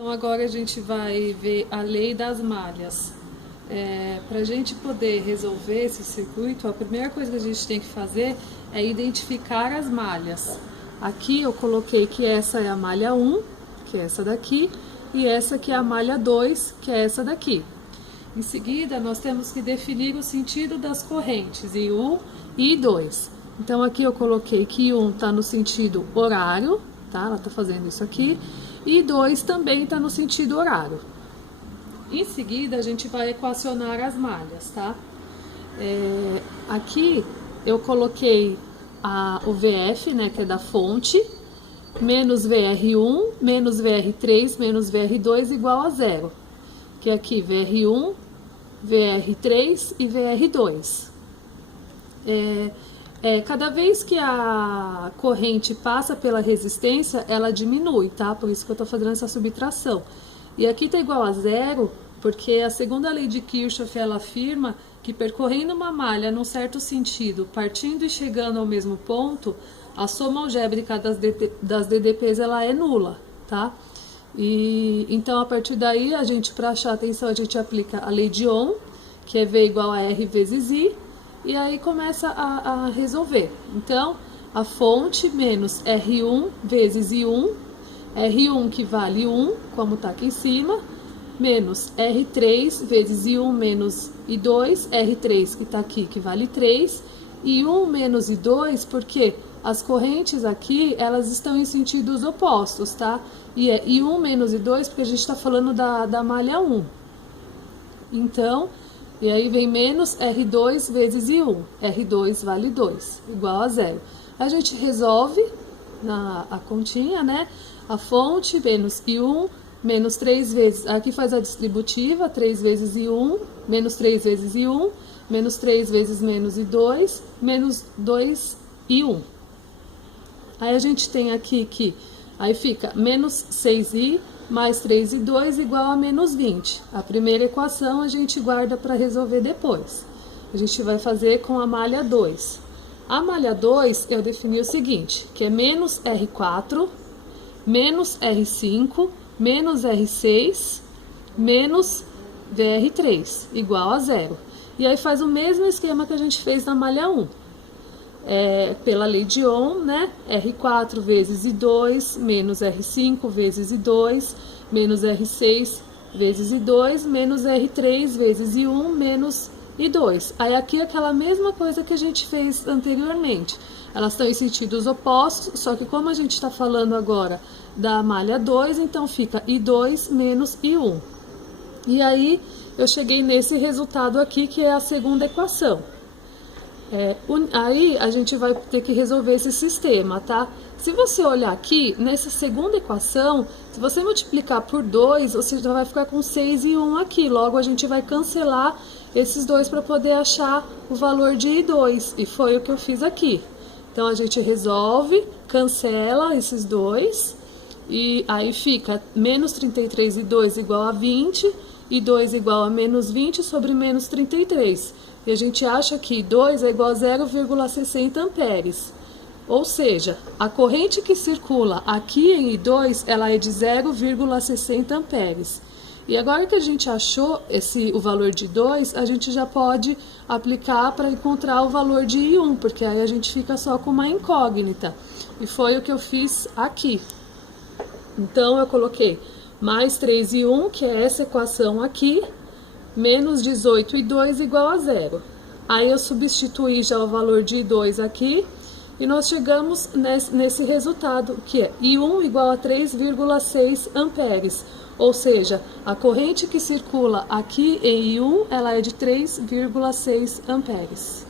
Então agora a gente vai ver a lei das malhas. Para a gente poder resolver esse circuito, a primeira coisa que a gente tem que fazer é identificar as malhas. Aqui eu coloquei que essa é a malha 1, que é essa daqui, e essa que é a malha 2, que é essa daqui. Em seguida, nós temos que definir o sentido das correntes, I1 e I2. Então aqui eu coloquei que I1 está no sentido horário, tá? Ela está fazendo isso aqui. E 2 também está no sentido horário. Em seguida, a gente vai equacionar as malhas, tá? Aqui eu coloquei o VF, né, que é da fonte, menos VR1, menos VR3, menos VR2 igual a zero. Que é aqui VR1, VR3 e VR2. Cada vez que a corrente passa pela resistência, ela diminui, tá? Por isso que eu tô fazendo essa subtração. E aqui tá igual a zero, porque a segunda lei de Kirchhoff, ela afirma que percorrendo uma malha num certo sentido, partindo e chegando ao mesmo ponto, a soma algébrica das DDPs, ela é nula, tá? E então, a partir daí, a gente, para achar a tensão, a gente aplica a lei de Ohm, que é V igual a R vezes I, e aí começa a resolver. Então, a fonte menos R1 vezes I1, R1 que vale 1, como está aqui em cima, menos R3 vezes I1 menos I2, R3 que está aqui que vale 3, I1 menos I2, porque as correntes aqui, elas estão em sentidos opostos, tá? E é I1 menos I2 porque a gente está falando da malha 1. Então, e aí vem menos R2 vezes I1. R2 vale 2, igual a zero. A gente resolve a continha, né? A fonte menos I1, menos 3 vezes... Aqui faz a distributiva, 3 vezes I1, menos 3 vezes I1, menos 3 vezes menos I2, menos 2 I1. Aí a gente tem aqui que... Aí fica menos 6I mais 3 e 2 igual a menos 20. A primeira equação a gente guarda para resolver depois. A gente vai fazer com a malha 2. A malha 2 eu defini o seguinte, que é menos R4, menos R5, menos R6, menos VR3, igual a zero. E aí faz o mesmo esquema que a gente fez na malha 1. Pela lei de Ohm, né? R4 vezes I2, menos R5 vezes I2, menos R6 vezes I2, menos R3 vezes I1, menos I2. Aí aqui é aquela mesma coisa que a gente fez anteriormente. Elas estão em sentidos opostos, só que como a gente está falando agora da malha 2, então fica I2 menos I1. E aí eu cheguei nesse resultado aqui, que é a segunda equação. Aí a gente vai ter que resolver esse sistema, tá? Se você olhar aqui, nessa segunda equação, se você multiplicar por 2, você já vai ficar com 6 e 1 aqui. Logo, a gente vai cancelar esses dois para poder achar o valor de I2. E foi o que eu fiz aqui. Então, a gente resolve, cancela esses dois. E aí fica menos 33 e 2 igual a 20. E 2 igual a menos 20 sobre menos 33. E a gente acha que 2 é igual a 0,60 amperes. Ou seja, a corrente que circula aqui em I2, ela é de 0,60 amperes. E agora que a gente achou o valor de 2, a gente já pode aplicar para encontrar o valor de I1, porque aí a gente fica só com uma incógnita. E foi o que eu fiz aqui. Então, eu coloquei mais 3 e 1, que é essa equação aqui, menos 18 e 2 igual a zero. Aí eu substituí já o valor de I2 aqui e nós chegamos nesse resultado, que é I1 igual a 3,6 amperes. Ou seja, a corrente que circula aqui em I1, ela é de 3,6 amperes.